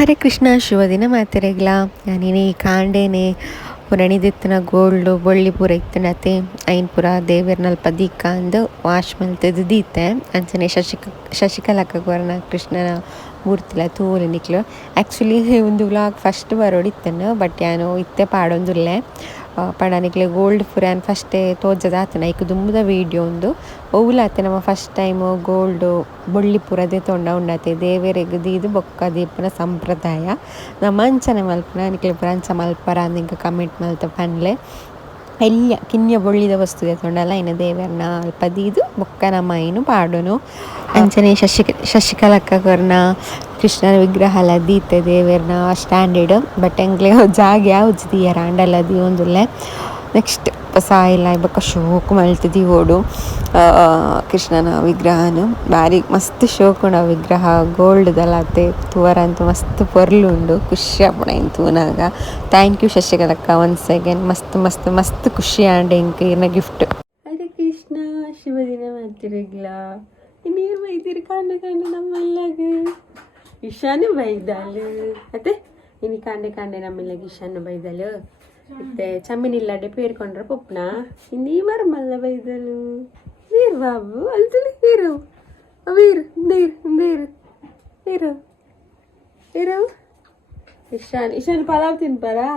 ಹರೇ ಕೃಷ್ಣ ಶುಭ ದಿನ ಮಾತಿರೆಗ್ಲ ನಾನಿನೇ ಕಾಂಡೇನೆ ಪುರಣಿದಿತ್ತಿನ ಗೋಲ್ಡು ಬೊಳ್ಳಿ ಪೂರ ಇತ್ತಿನತೆ ಐನ್ ಪೂರ ದೇವೆರ್ನಲ್ಪ ದಿಕ್ಕ ಅಂದು ವಾಶ್ ಮಲ್ತದು ದೀತೆ ಅಂಚನೆ ಶಶಿಕಲಕ್ಕ ಕೊರನ ಕೃಷ್ಣನ ಮೂರ್ತಿಲ ತೂಲೆ ನಿಕ್ಲು ಆ್ಯಕ್ಚುಲಿ ಒಂದು ವ್ಲಾಗ್ ಫಸ್ಟ್ ಬರೋಡಿತ್ತನು ಬಟ್ ಯಾನು ಇತ್ತೆ ಪಾಡೊಂದುಲ್ಲೆ ಪಂಡನಿಕ್ಲೆ ಗೋಲ್ಡ್ ಪುರಾನ್ ಫಸ್ಟೇ ತೋಜದಾತನ ಐಕ್ ದುಂಬುದ ವೀಡಿಯೋ ಒಂದು ಒವ್ಲಾತೆ ನಮ್ಮ ಫಸ್ಟ್ ಟೈಮು ಗೋಲ್ಡು ಬೊಳ್ಳಿ ಪೂರದೆ ತೊಂಡ ಉಂಡತೆ ದೇವೆರೆಗ್ ದೀದು ಬೊಕ್ಕ ದೀಪನ ಸಂಪ್ರದಾಯ ನಮ್ಮ ಅಂಚನೆ ಮಲ್ಪನ ನಿಕ್ಲೆ ಪೂರ ಅಂಚ ಮಲ್ಪರ ಅಂದಿಂಕ ಕಮೆಂಟ್ ಮಲ್ತ ಪನ್ಲೆ ಎಲ್ಲ ಕಿನ್ಯ ಬೊಳ್ಳಿದ ವಸ್ತುದೆ ತೊಂಡಲ್ಲ ಇನ್ನು ದೇವರನ್ನ ಅಲ್ಪ ದೀದು ಬೊಕ್ಕ ನಮ್ಮ ಐನು ಪಾಡೋನು ಅಂಚನೆ ಶಶಿಕಲಕ್ಕ ಕೊರ್ನ ಕೃಷ್ಣನ ವಿಗ್ರಹ ಎಲ್ಲ ದೀತೆ ದೇವರನ್ನ ಸ್ಟ್ಯಾಂಡರ್ಡ್ ಬಟ್ ಎಂಗ್ಲೆ ಜಾಗ ಯಾವ್ದು ದಿಯರ ಅಂಡಲ್ಲ ದಿಯೊಂದುಲ್ಲೆ ನೆಕ್ಸ್ಟ್ ಸಾಯಿಲ್ಲ ಬೊಕ್ಕ ಶೋಕು ಮಲ್ತದಿ ಓಡು ಕೃಷ್ಣನ ವಿಗ್ರಹನು ಭಾರಿ ಮಸ್ತ್ ಶೋಕುಂಡ ವಿಗ್ರಹ ಗೋಲ್ಡ್ದಲ್ಲತ್ತೆ ತೂವರಂತೂ ಮಸ್ತ್ ಪೊರ್ಲುಂಡು ಖುಷಿ ಆಪುಣ ಇನ್ನು ತೂನಾಗ ಥ್ಯಾಂಕ್ ಯು ಶಶಿಕಲಕ್ಕ ಒನ್ಸ್ ಅಗೇನ್ ಮಸ್ತ್ ಮಸ್ತ್ ಮಸ್ತ್ ಖುಷಿ ಆಂಡ್ ಇಂಕ್ ಇರ್ನ ಗಿಫ್ಟ್. ಹರೇ ಕೃಷ್ಣ ಶಿವ ದಿನ ಮಾಡ್ತಿರಗ್ಲ ನೀರು ಬೈದಿರಿ ಕಾಂಡ ಕಾಂಡ ನಮ್ಮೆಲ್ಲಾಗ ಇಶಾನು ಬೈದಾಳು ಅತ್ತೆ ಇನ್ನು ಕಾಂಡೆ ನಮ್ಮೆಲ್ಲಾಗ ಇಶಾನು ಬೈದಾಳು ಮತ್ತೆ ಚಮ್ಮಿನಿಲ್ಲಾಡೆ ಪೇರ್ಕೊಂಡ್ರೆ ಪೊಪ್ಪನ ಇನ್ನೀ ಮರಮಲ್ಲ ಬೈದಲು ನೀರು ಬಾಬು ಅಲ್ತಲಿ ನೀರು ವೀರು ನೀರು ನೀರು ನೀರು ನೀರು ಇಶಾನ್ ಪಲಾವ್ ತಿನ್ಪಾರಾ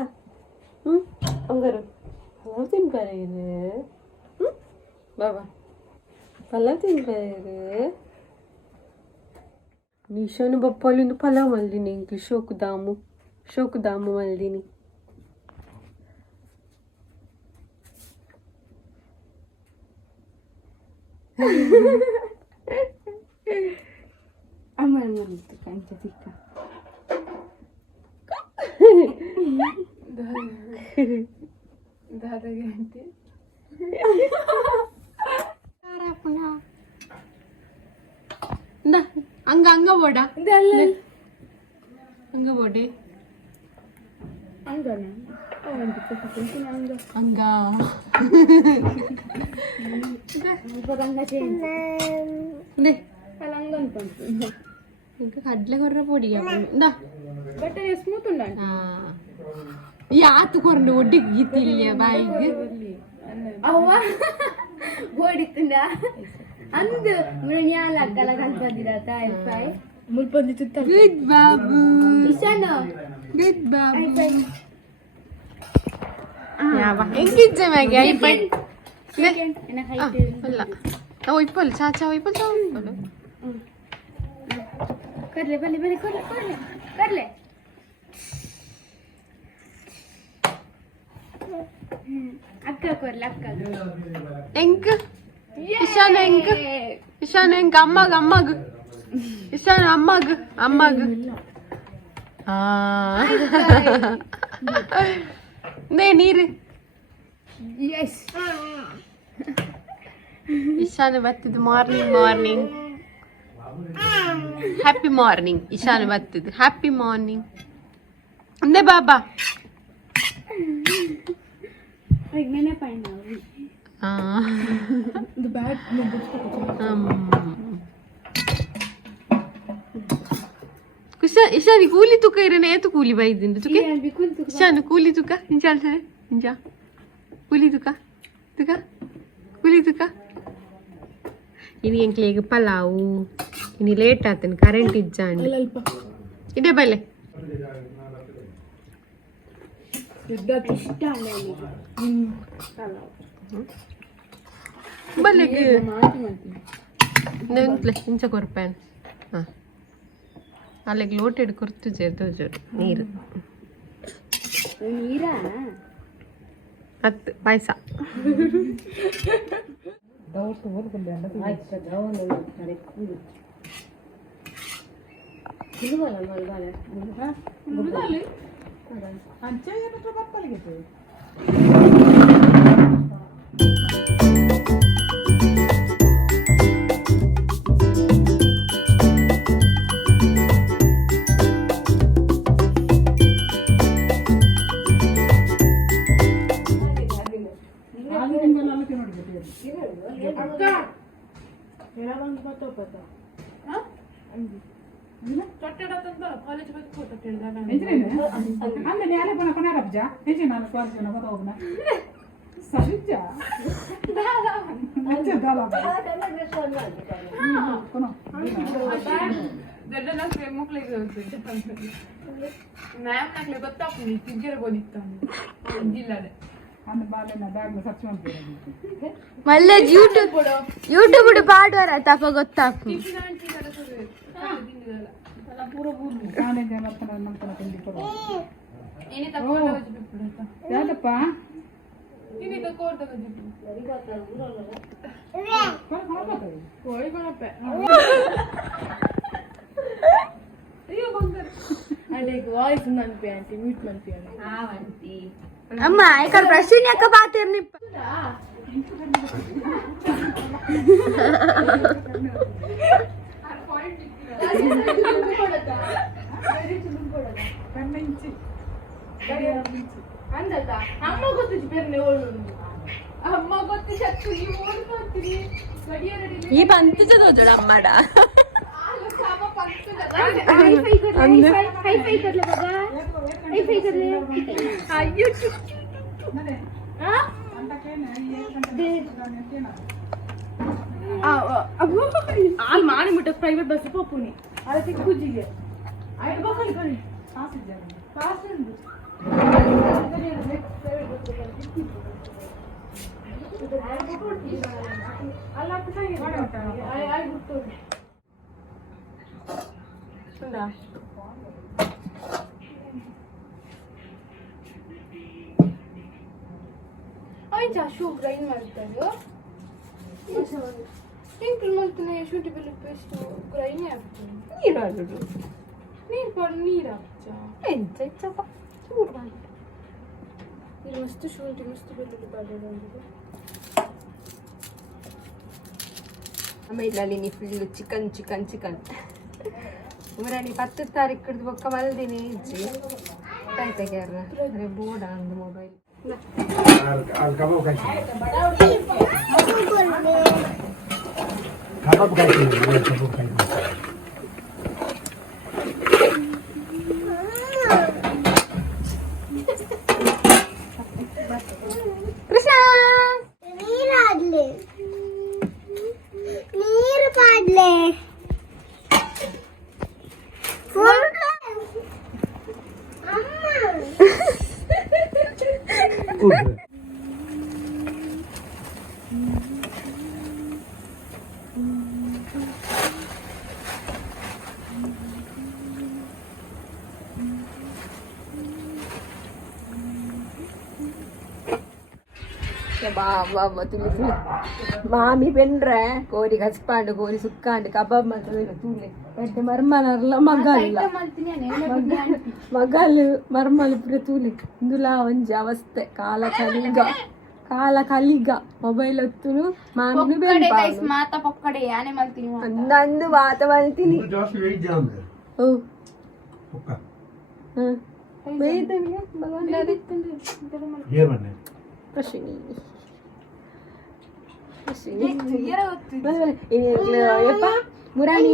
ಹಂಗಾರು ಪಲಾವ್ ತಿನ್ಪಾರ ಇರು ಬಾಬಾ ಪಲಾವ್ ತಿನ್ಪಾರ ಇರು ಇಶಾನು ಬಪ್ಪಲಿಂದು ಪಲಾವ್ ಮಲ್ದಿನಿ ಇಂಕ್ಲಿ ಶೋಕು ದಾಮು ಮಲ್ದಿನಿ ಅಮ್ಮನ ಮಲ್ತು ಕಂಚ ತಿಕ್ಕ ದಾದ ಗಂಟೆ ಅಂಗ ಬೋಡ ಅಂಗ ಬೋಡೆ ಅಂಗನ ಅಂಗ ಕಡ್ಲೆ ಕೊರ್ರ പൊടിയാ സ്മൂത്ത് ഉണ്ടാ ಯಾತು ಕೊರ್ನ ಒಡ್ಡಿಗೆ ಗೀತಿಲ್ಲ ಬಾಯಿಗೆ ಅವ್ವ ಗೋಡಿತ್ತುಂಡ ಅಂದು ಮುರಣ್ಯಾಲ ಅಕ್ಕಲ ಕಲ್ಪದಿರತ ಐಫೈ ಮುಲ್ಪದಿ ತುತ್ತ ಗುಡ್ ಬಾಬು ಇಶಾನು ಗುಡ್ ಬಾಬು ಯಾವಾ ಎಂಗಿಜ್ಜೆ ಮ್ಯಾಗೆ ಐಫೈ ಎನ್ನ ಹೈಟ್ ಅಲ್ಲ ನಾವು ಇಪ್ಪಲ್ ಚಾಚಾ ಇಪ್ಪಲ್ ಚಾವಲ್ करले बले करले अक्का करले अक्का ಎಂಕ್ ಇಶಾನ್ ಎಂಕ್ ಅಮ್ಮಗ್ ಇಶಾನ್ ಅಮ್ಮಗ್ ನೇ ನೀರು ಯೆಸ್ ಇಶಾನ್ ಬತ್ತಿದ್ದು ಮಾರ್ನಿಂಗ್ ಹ್ಯಾಪಿ ಮಾರ್ನಿಂಗ್ ಇಶಾನ್ ಬತ್ತಿದ್ದು ಹ್ಯಾಪಿ ಮಾರ್ನಿಂಗ್ ಅಂದೆ ಬಾಬಾ ಇಶಾನಿ ಕೂಲಿ ತುಕ ಇರೇನೆ ಏತು ಕೂಲಿ ಬೈದಿಂದು ತುಕೆ ಇಶಾನ್ ಕೂಲಿ ತುಕ ಇಂಜಾ ಕೂಲಿ ತುಕ ಇನಿ ಎಂಕ್ಲೆಗ್ ಪಲಾವು ಇನಿ ಲೇಟ್ ಆತನ ಕರೆಂಟ್ ಇಜ್ಜಾಂಡಿ ಇಡೆ ಬಲೆ ಬಲೆಗೆ ನೆಂತ್ಲೆ ಇಂಚ ಕೊರ್ಪೇನ್ ಹಾಂ ಅಲ್ಲಿಗೆ ಲೋಟೆಡ್ ಕೊರ್ತು ಜೋರು ನೀರು ಹತ್ತು ಪಾಯಸ ಅಂದ್ರೆ ನ್ಯಾಲೆ ಬನ ಕೊನ ರಬ್ಜ ಹೇಜಿ ನಾನು ಸ್ವಾರ್ಜನ ಬದ ಹೋಗ್ನ ಸರಿಜ ಅಚ್ಚ ದಾಲ ಕೊನ ದೊಡ್ಡನ ಮಕ್ಕಳಿಗೆ ಮ್ಯಾಮ್ ನಕ್ಲೆ ಗೊತ್ತಾಗ್ತೀನಿ ತಿಂಜರ ಬೋದಿತ್ತಾನೆ ಜಿಲ್ಲಾದೆ ಅಂದ ಬಾಲೆನ ಬ್ಯಾಗ್ ಸರ್ಚ್ ಮಾಡ್ತೀನಿ ಮಲ್ಲೆ ಯೂಟ್ಯೂಬ್ ಪಾಡುವರ ತಪ್ಪ ಗೊತ್ತಾಪು ಪೂರ ಬೂರ್ದು ಕಾಲೇಜ್ ಮಕ್ಕಳ ತಿಂಡಿ ಕೊಡು ಏನೇ ತಗೊಂಡು ಬಿಟ್ಟು ಯಾಕಪ್ಪ ತಿನ್ನಿ ತಗೊಂಡು ಕೋಳಿ ಕೊಳಪೆ ಅಯ್ಯೋ ಬಂಗಾರ ಅಲ್ಲಿಗೆ ವಾಯ್ಸ್ ಮನ್ಪಿ ಆಂಟಿ ಮ್ಯೂಟ್ ಮನ್ಪಿ ಆಂಟಿ ಅಮ್ಮ ఇక్కడ ప్రశ్న యొక్క పాతర్ని ಅಮ್ಮ ಗೊತ್ತಿತ್ತು ಬೇರೆ ಅಮ್ಮ ಗೊತ್ತಿತ್ತು ಈ ಪಂತ ಚದೋಜಡ ಅಮ್ಮಡ ಮಾಡಿಬಿಟ್ಟ ಪ್ರೈವೇಟ್ ಬಸ್ ಪಪ್ಪುನಿ ಅದಕ್ಕೆ ಕುಜಿಗೆ ಶೂ ಗ್ರೈಂಡ್ ಮಾಡ್ತಾರೆ ಇಂಕ್ಲು ಮಾಡ್ತಾನೆ ಶುಂಠಿ ಬೆಳ್ಳುಳ್ಳಿ ಪೇಸ್ಟ್ ಗ್ರೈಂಡ್ ಆಗ್ತದೆ ನೀರು ನೀರು ಪಡ್ ನೀರು ಹಾಕ್ಚ ಎಂತ ಇಚ್ಚಪ್ಪ ಚೂರು ಮಾಡಿ ಇದು ಮಸ್ತ್ ಶುಂಠಿ ಮಸ್ತ್ ಬೆಳ್ಳುಳ್ಳಿ ಪೌಡರ್ ಒಂದಿದೆ ಆಮೇಲೆ ನೀ ಫುಲ್ ಚಿಕನ್ ಊರಲ್ಲಿ 10 ತಾರೀಕು ಹಿಡಿದು ಬೊಕ್ಕ ಮಲ್ದಿನಿ ಇಜ್ಜಿ ಆಯ್ತಾಗ್ಯಾರ ಅರೆ ಬೋಡ ಅಂದು ಮೊಬೈಲ್ ಕೃಷ್ಣ ನೀರು ಪಾಡ್ಲೆ മാമി പെണ്ണ്ರೆ കോരി കച്ചിപ്പാണ്ട് കോരി സുക്കാണ്ട് കബാബ് മാത്രമേ തൂലെ പെട്ടെ മർമനർല ಮಗಲು ಮರ್ಮಲು ಪುರ ತೂಲೆ ಇಂದುಲ ಒಂಜಿ ಅವಸ್ಥೆ ಕಾಲ ಕಲಿಗ ಮೊಬೈಲ್ ಹೊತ್ತುನು ಮಾಮಿನು ಅಂದಂದು ಮಾತ ಮಲ್ತೀನಿ ಓ ಬೇಯ್ತನಿಗೆ ಪ್ರಶ್ನೆ ಯಪ್ಪ ಮುರಾಣಿ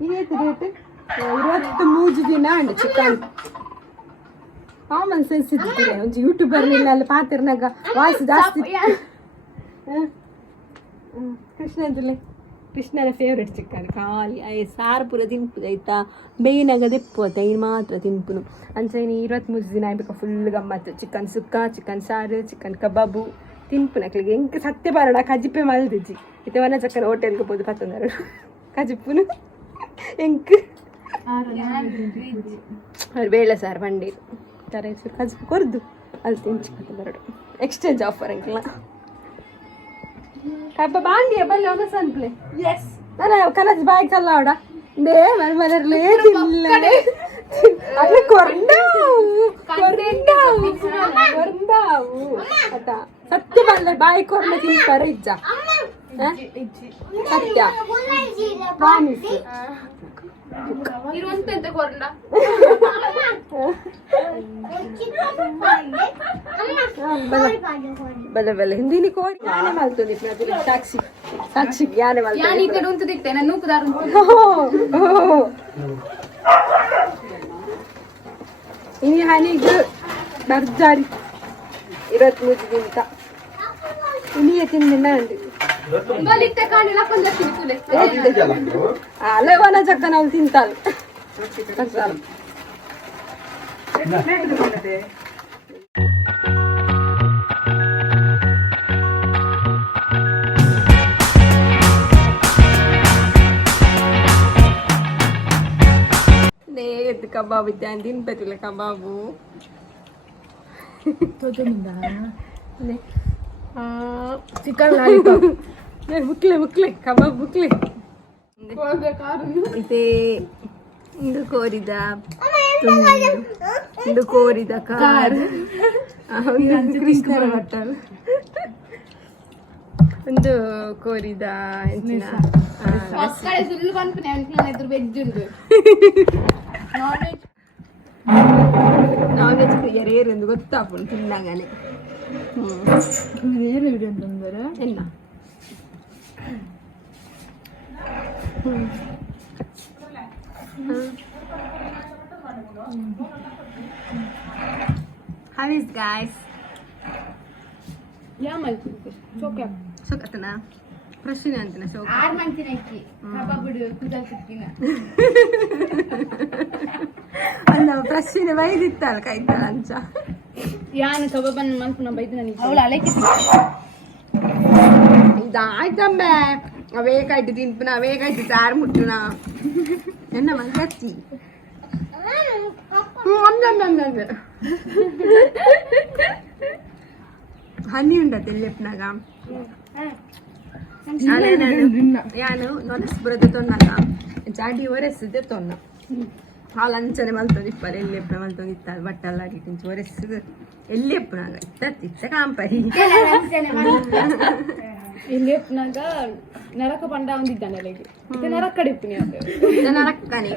ಇನ್ನೇತು ರೇಟ್ 23 ದಿನ ಅಂಡ್ ಚಿಕನ್ ಕಾಮನ್ ಸೆನ್ಸ್ ಇದ್ದಿದ್ರೆ ಒಂದು ಯೂಟ್ಯೂಬರ್ ಎಲ್ಲ ಪಾತಿರ್ನಾಗ ವಾಯ್ಸ್ ಜಾಸ್ತಿ ಕೃಷ್ಣನ ಫೇವ್ರೆಟ್ ಚಿಕನ್ ಖಾಲಿ ಸಾರು ಪೂರ ತಿನ್ಪುದು ಆಯ್ತಾ ಬೇಯಿನಾಗ ದೆಪ್ಪುತ್ತೆ ಇನ್ನು ಮಾತ್ರ ತಿನ್ಪುನು ಅಂಚೆನಿ 23 ದಿನ ಆಗ್ಬೇಕು ಫುಲ್ ಗಮ್ಮತ್ತು ಚಿಕನ್ ಸುಕ್ಕ ಚಿಕನ್ ಸಾರು ಚಿಕನ್ ಕಬಾಬು ತಿನ್ಪುನಕ್ಲಿಗೆ ಎಂಕ ಸತ್ಯ ಬಾರಣ ಕಜಿಪ್ಪೆ ಮಲ್ದಿಜ್ಜಿ ಇತ್ತೆ ವನ ಚಕ್ಕನ ಹೋಟೆಲ್ಗೆ ಹೋದು ಪತ್ತೊಂದರು ಕಜಿಪ್ಪುನು ಎಂಕ್ ಅವ್ರು ಬೇಳೆ ಸಾರು ಬಂಡೀರು ತರ ಕಜಿಪ್ಪು ಕೊರ್ದು ಅಲ್ಲಿ ತಿಂಚಿಕತ್ತ ಬರಡು ಎಕ್ಸ್ಚೇಂಜ್ ಆಫರ್ ಅಂಕಲ್ಲ ಕಬ್ಬ ಬಾಂಡಿಯ ಬಲ್ಲಿ ಅವನ ಸಂಪ್ಲೆ ಎಸ್ ನಾನು ಕಲಜ್ ಬಾಯ್ ಕಲ್ಲ ಅವಡ ದೇ ಮರಮಲರ್ಲೇ ತಿನ್ನಲ್ಲ ಅದೇ ಕೊರ್ಂದಾವು ಅಟ ಸತ್ಯ ಬಲ್ಲ ಬಾಯಿ ಕೊರ್ಲ ತಿಂತಾರೆ ಇಜ್ಜ ಸತ್ಯ ಪ್ರಾಮಿಸ್ ಇರುವಂತೆ ಕೊರಂಡ ಬಲೆ ಹಿಂದಿನಿ ಕೋರಿ ನಾನೇ ಮಾಡ್ತದೆ ಟ್ಯಾಕ್ಸಿ ಸಾಕ್ಷಿಗೆ ಯಾರೇ ಯಾನ್ ಈ ಕಡೆ ಉಂಟು ದಿಟ್ಟೆ ನಾನು ನೂಕುದಾರು ಇನಿ ಹನಿಗೆ ಬರ್ಜಾರಿ 23 ಗಿಂತ ಇನಿಯ ತಿಂದಿನ ಅಂದಿ ಬಲಿತ್ತೆ ಕಾಣಿಲ್ಲ ಕೊಂದ ತಿಂತುಲೆ ಅಲೆವನ ಚಕ್ಕ ನಾವು ತಿಂತಾಲ್ itu kababu jantin betul kababu. Toto minda. Ne. Chicken lollipop. Ne bukle kabab bukle. Koda karu. Ite indu korida. Indu korida kar. Indu Krishna vatal. Indu korida enchina. Akkade sullu kanpune antina edur veg undu. Non veg ಪ್ರಿಯರ್ ಏರೆಂದು ಗೊತ್ತಾಪುಂಡು ತಿನ್ನಂಗನೆ ಏನು ಇದೆ ಅಂತಂದರೆ ಎಲ್ಲ How is guys? ಯಾಮಲ್ ಸೋಕೆ ಸೋಕತನ ಪ್ರಶ್ನೆ ಅಂತಿನ ಸೋಕ R ಮಂತಿನಕ್ಕಿ ಕಬಾಬುಡು ಕುದಲ್ ಸಿಕ್ಕಿನ ಅಲ್ಲ ಪ್ರಶ್ನೆ ಬೈದಿತ್ತಲ್ಲ ಕೈತಲ್ಲ ಅಂಚ ಯಾನ ಕಬಾಬನ್ ಮಲ್ಪುನ ಬೈದು ನನಗೆ ಅವಳು ಅಲೆಕ್ಕೆ ಇದಾಯ್ತಂಬೆ ಅವೇ ಕೈಟ್ ತಿನ್ಪುನ ಅವೇ ಕೈಟ್ ಸಾರು ಮುಟ್ಟುನ ಎನ್ನ ಮಲ್ಕತ್ತಿ ಹನಿ ಉಂಟತ್ತೆ ಎಲ್ಲಿಪ್ನಾಗ ಯಾನು ನೊನಸ್ ಬರೋದು ತೊನ್ನಲ್ಲ ಜಾಡಿ ಒರೆಸಿದೆ ತೊನ್ನ ಹಾಲು ಅಂಚನೆ ಮಲ್ತೊಂದು ಇಪ್ಪರು ಎಲ್ಲಿಪ್ಪ ಮಲ್ತೊಂದು ಇತ್ತ ಬಟ್ಟೆಲ್ಲ ಅಡಿಕಿಂಚು ಒರೆಸಿದು ಎಲ್ಲಿಪ್ಪನಾಗ ಇತ್ತ ಕಾಂಪರಿ ಎಲ್ಲಿಪ್ನಾಗ ನರಕ ಪಂಡ ಒಂದಿದ್ದಾನೆ ಅಲ್ಲಿಗೆ ನರಕ್ಕಡಿಪ್ಪಿನಿ ಅದು ನರಕ್ಕನೆ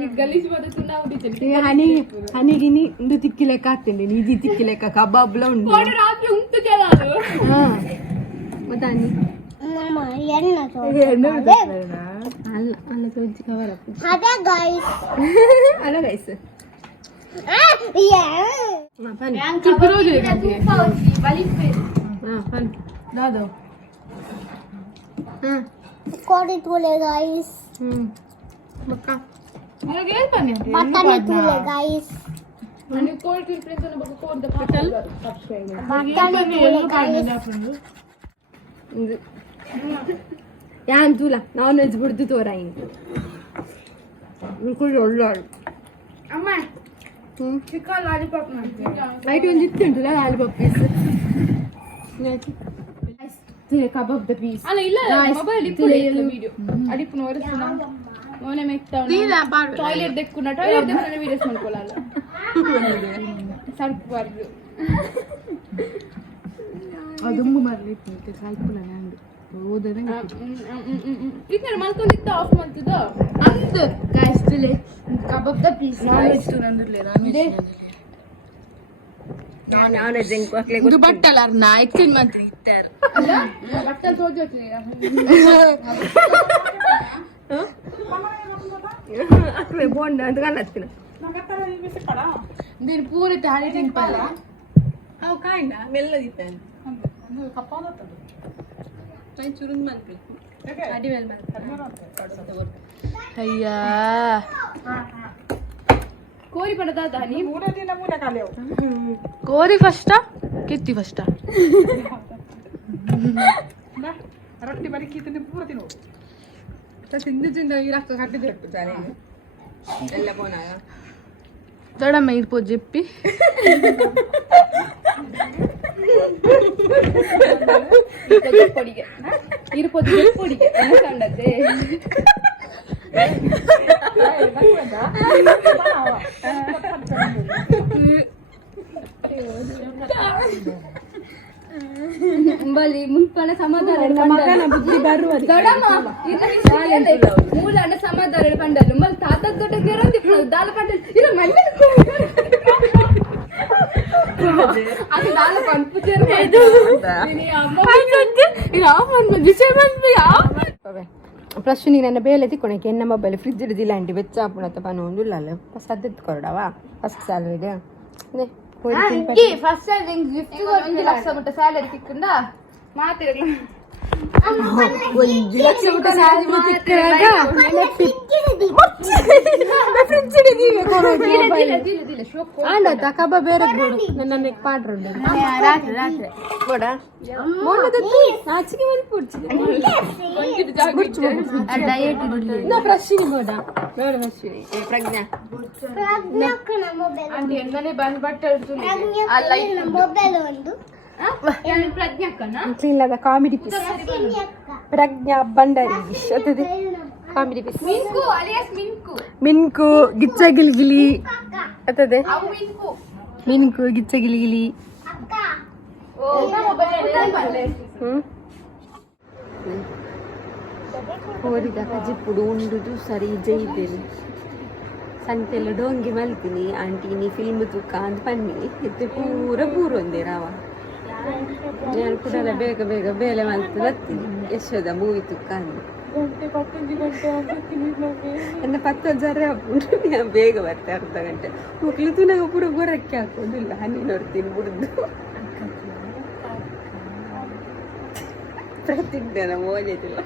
ಈ ಗಲೀಜ್ ಬದಕು ನಾವು ಹನಿಗಿನಿ ಇಂದು ತಿಕ್ಕಿ ಲೆಕ್ಕ ಹಾಕ್ತೇನೆ ನಿಜಿ ತಿಕ್ಕಿ ಲೆಕ್ಕ ಕಬಾಬ್ಲ ಉಂಟು ರಾತ್ರಿ ಉಂಟು ಕೆಲವು ಮತ್ತೆ ಹನಿ ಅಲ್ಲ ಗೈಸ್ दादो कोडी तुले गाइस बक्का ये गेल बने बटनी तुले गाइस आणि कोड की प्लेस ने बक कोड द पटल बटनी तुले गाइस ಯಾನ್ ತುಲ ನಾನ್ ವೆಜ್ ಬಿಡ್ದು ತೋರಾಯಿ ಕುಳ್ಳು ಒಳ್ಳಾಳು ಅಮ್ಮ ಚಿಕನ್ ಲಾಲಿಪಾಪ್ ಮಾಡ್ತೀನಿ ಐಟ್ ಒಂದು ಇತ್ತುಂಟು ಲಾಲಿಪಾಪ್ ಪೀಸ್ ಕಬಾಬ್ ದ ಪೀಸ್ ಅಲ್ಲ ಇಲ್ಲ ಮೊಬೈಲ್ ಇತ್ತು ವಿಡಿಯೋ ಅಡಿಪುನ ವರಸುನ ಓನೆ ಮೆಕ್ತಾವ ಟಾಯ್ಲೆಟ್ ದೆಕ್ಕುನ ವಿಡಿಯೋಸ್ ಮಾಡ್ಕೊಳ್ಳಲ್ಲ ಸರ್ಪರ್ದು ಅದೊಂದು ಮರ್ಲಿತ್ತು ಸಾಲ್ಪುಲ ನಂದು ಓದನೆ ಇದನ್ನ ಮಾಡ್ಕೊಂಡಿದ್ದ ಆಫ್ ಮಾಡ್ತಿದ್ದ ಅಂತ ಗೈಸ್ ತುಲೆ ಕಬಾಬ್ ದ ಪೀಸ್ ನಾನ್ ವೆಜ್ ನಂದಿರ್ಲಿ ನಾನ್ ವೆಜ್ ಎಂಕ್ವಾಕ್ಲೆ ಇದು ಬಟ್ಟಲ ನಾ ಎಕ್ಸ್ಚೇಂಜ್ ಮಾಡ್ತೀನಿ ಇತ್ತರ ಅಲ್ಲ ಬಟ್ಟಲ್ ತೋಜೋತ್ಲಿ ಅಕ್ಲೆ ಬೋಂಡ ಅಂತ ಕಾಣತ್ತಿನ దీని పూరితే హరి తింపాలా ಅವು ಕಾಂಡ ಮೆಲ್ಲದಿತ್ತಾನೆ ಕಪ್ಪಾದತ್ತದು ಕೈ ಚುರುಂದ್ ಮನ್ಕಿ ಅಡಿ ಮೇಲೆ అయ్యా కోరి పడదా దాని ಮೂರೇ ದಿನ ಮೂರೇ ಕಾಲೇವು కోరి ఫస్టా కెత్తి ఫస్టా ರೊಟ್ಟಿ ಬರೀ ಕೀತನೆ ಪೂರ ತಿನ್ನು ತಿಂದು ತಿಂದು ಇರಕ್ಕ ಕಟ್ಟಿದ್ರು ಜಾಲಿ ಎಲ್ಲ ಬೋನಾಗ దొడమ్మ ఇరిపోదు చెప్పి ఇరిపోదు పొడిగే ఎందుకంటే ಬಲಿ ಮುನ್ಪನ ಸಮಾಧಾನ ಬುದ್ಧಿ ಬರುವ ದೊಡಮ್ಮ ಮೂಲ ಸಮಾಧಾನ ಪಂಡಲು ಮಲ್ ತಾತ ದೊಡ್ಡ ಗೆರಂದಿ ದಾಲ ಪಂಡಲ್ ಇರ ಮಲ್ಲ అది దాని కన్ఫ్యూజన్ ఇది ఆఫర్ విషయ ಪ್ರಶ್ನೆ ನೀನು ನನ್ನ ಬೇಲೆ ತಿಕ್ಕೊಳಕ್ಕೆ ಎನ್ನ ಮೊಬೈಲ್ ಫ್ರಿಜ್ ಹಿಡಿದಿಲ್ಲ ಅಂಟಿ ಬೆಚ್ಚ ಹಾಪುಣತ್ತ ಪನ ಒಂದು ಇಲ್ಲ ಫಸ್ಟ್ ಅದ್ದೆತ್ತು ಕೊರಡವಾ ಫಸ್ಟ್ ಸ್ಯಾಲರಿಗೆ ಫಸ್ಟ್ ಸ್ಯಾಲರಿ ಗಿಫ್ಟ್ 1 ಲಕ್ಷ ಮುಟ್ಟ ಸ್ಯಾಲರಿ ತಿಕ್ಕಂಡ ಮಾತಿರಲ್ಲ 1 ಲಕ್ಷ ಮುಟ್ಟ ಸ್ಯಾಲರಿ ತಿಕ್ಕರಾಗ ಫ್ರಿಜ್ ಹಿಡಿದಿವೆ ಕೊರಡು ದಿಲೆ ಶೋಕ್ ಆಂಡ ತಕಬ ಬೇರೆ ಗೋಡು ನನ್ನ ಪಾಡ್ರು ರಾತ್ರಿ ರಾತ್ರಿ ಗೋಡ ಬೋಲದತ್ತು ನಾಚಿಕೆ ಮೇಲೆ ಪುಡ್ಚಿ ಒಂಕಿದು ಜಾಗ ಡಯಟ್ ನಾ ಪ್ರಶ್ನೆ ಬೋಡ ಬೇಡ ಪ್ರಶ್ನೆ ಪ್ರಜ್ಞಾ ಪ್ರಜ್ಞಾಕ್ಕನ ಮೊಬೈಲ್ ಅಂಡಿ ಎಂದನೇ ಬಂದ್ ಬಟ್ಟೆ ಇಡ್ತೀನಿ ಅಲ್ಲ ಮೊಬೈಲ್ ಒಂದು ಪ್ರಜ್ಞಾಕ್ಕನ ಇಲ್ಲದ ಕಾಮಿಡಿ ಪೀಸ್ ಪ್ರಜ್ಞಾ ಬಂಡಾರಿ ಅತ್ತದೆ ಕಾಮಿಡಿ ಪೀಸ್ ಮಿನ್ಕು ಅಲಿಯಾಸ್ ಮಿನ್ಕು ಮಿನ್ಕು ಗಿಚ್ಚ ಗಿಲಿಗಿಲಿ ಅತ್ತದೆ ಅವು ಮಿನ್ಕು ಮಿನ್ಕು ಗಿಚ್ಚ ಗಿಲಿಗಿಲಿ ಅಕ್ಕ ಓ ಮೊಬೈಲ್ ಹೋರಿದ ಕಜಿಪ್ಪುಡು ಉಂಡುದು ಸರಿ ಜೈದೇನೆ ಸಂತೆಲ್ಲ ಡೋಂಗಿ ಮಲ್ತೀನಿ ಆಂಟಿ ನೀ ಫಿಲ್ಮ್ ತೂಕ ಅಂತ ಪನ್ನಿ ಎತ್ತೆ ಪೂರ ಒಂದೇ ರಾವ ನಾನು ಕೂಡ ಬೇಗ ಬೇಗ ಬೇಲೆ ಮಲ್ತು ಬರ್ತೀನಿ ಯಶೋದ ಮೂವಿ ತೂಕ ಅಂದು ನನ್ನ 10,000 ಹಾಕೊಂಡು ನಾನು ಬೇಗ ಬರ್ತೆ ಅರ್ಧ ಗಂಟೆ ಮಕ್ಕಳು ತುನಾಗ ಪೂರ ಗೊರಕ್ಕೆ ಹಾಕೋದಿಲ್ಲ ಹನಿ ನೋಡ್ತೀನಿ ಬಿಡ್ದು ಪ್ರತಿಜ್ಞಾನ ಓದಿದಿಲ್ಲ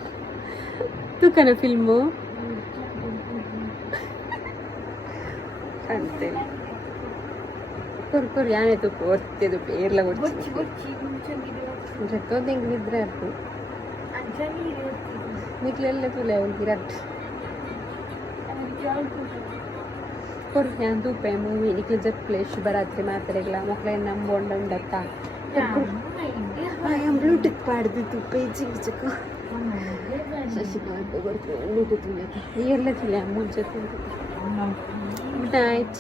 ತೂಕನ ಫಿಲ್ಮು ಅಂತೆ ಕೊರ್ಕೊರ್ ಯಾನೆ ತುಪ್ಪ ಒತ್ತೆದು ಪೇರ್ಲ ಒಚ್ಚಿ ಹೆಂಗಿದ್ರೆ ಅರ್ಥ ನಿಕ್ಲೆಲ್ಲ ತುಲೆ ಅವ್ರಿಗೆ ರಟ್ ಕೊರ್ ಯಾನ್ ತೂಪೆ ಮೂವಿ ನಿಕ್ಲೆ ಜಪ್ಲೆ ಶುಭರಾತ್ರಿ ಮಾತ್ರೆಗಳ ಮಕ್ಕಳನ್ನ ನಂಬೋಂಡ ಉಂಡತ್ತ ಬ್ಲೂಟೂತ್ ಪಾಡ್ದು ತುಪ್ಪ ಚಿಕ್ಕ ಚಿಕ್ಕ ಶಶಿಕಾಂತ್ ಬರ್ತೀನಿ ಬ್ಲೂಟೂತ್ ಎಲ್ಲ ತುಲೆ ಮುಂಚೆ ಗುಡ್ ನೈಟ್